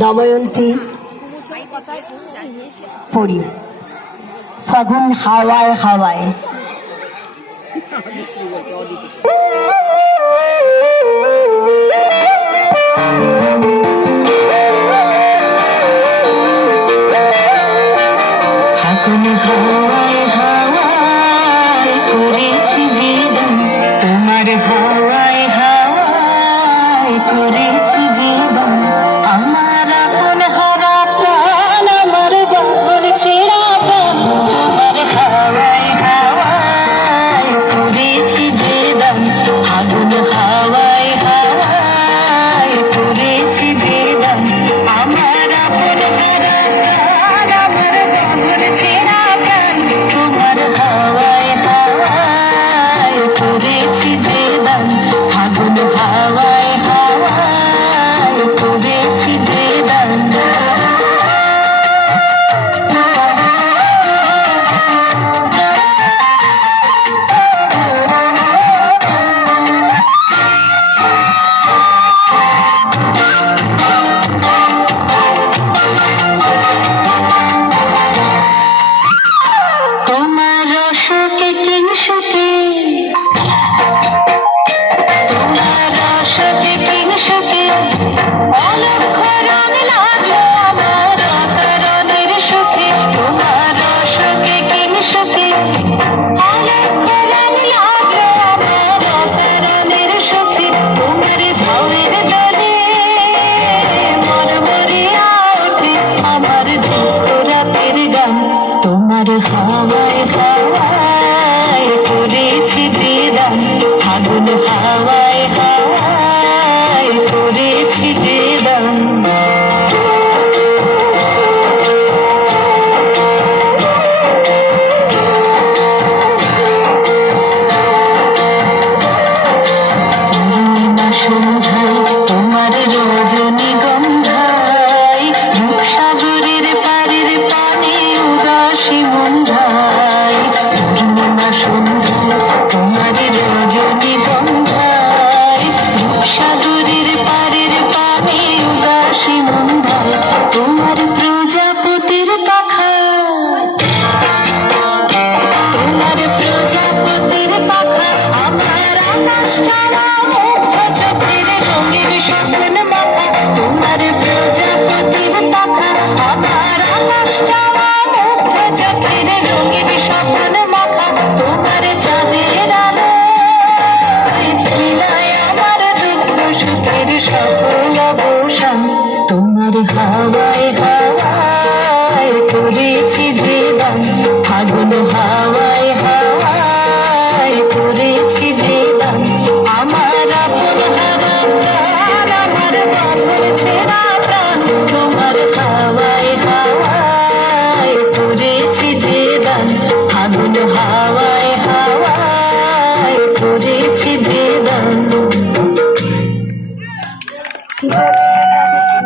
দময়ন্তী পড়ি। ফাগুন হাওয়ায় হাওয়ায় ফাগুন হাওয়ায় হাওয়ায় করেছি জীবন, তোমার হাওয়ায় হাওয়ায় করেছি জীবন। আমার আপন হারা প্রাণ, আমার বাবুর ফেরা প্রাণ, তোমার হাওয়ায় হাওয়ায় করেছি জীবন। ফাগুন হাওয়ায় হাওয়ায় করেছি জীবন। আমার আপন হারা প্রাণ, আমার বাবুর ফেরা প্রাণ, তোমার হাওয়ায় হাওয়ায় করেছি জীবন। ফাগুন হাওয়ায় হাওয়ায় করেছি জীবন। তোমার রসকে কিংসুকে, তোমার রসকে কিংসুকে অলক্ষ রং লাগলো আমার অকারণের সুখে। তোমার রসকে কিংসুকে অলক্ষ রং লাগলো আমার অকারণের সুখে। তোমার ঝড়ের দলে মরমরিয়া ওঠে আমার দুঃখ রাতের গান। তোমার হাওয়ায় হাওয়ায় করেছি জীবন। ফাগুন হাওয়ায় হাওয়ায় করেছি জীবন। পূর্ণিমা সন্ধ্যায় তোমার রজনীগন্ধায় রূপসাগরের পাড়ের পানে উদাসী মন্ধায়। পূর্ণিমা সন্ধ্যায় তোমার রজনীগন্ধায় রূপসাগরের পাড়ের পানে উদাসী মন্ধায়। তোমার প্রজাপতির পাখা, তোমার প্রজাপতির পাখা আমার আকাশ ছাড়া মুগ্ধ চোখের রঙের স্বপ্ন মাখা। তোমার প্রজাপতির পাখা আমার আকাশ ছাড়া মুগ্ধ চোখের রঙের স্বপ্ন মাখা। তোমার চাঁদের আলোয় মিলায় আমার দুঃখ সুখের সকল অবসান। তোমার হাওয়ায় হাওয়ায় করেছি জীবন। ফাগুন হাওয়া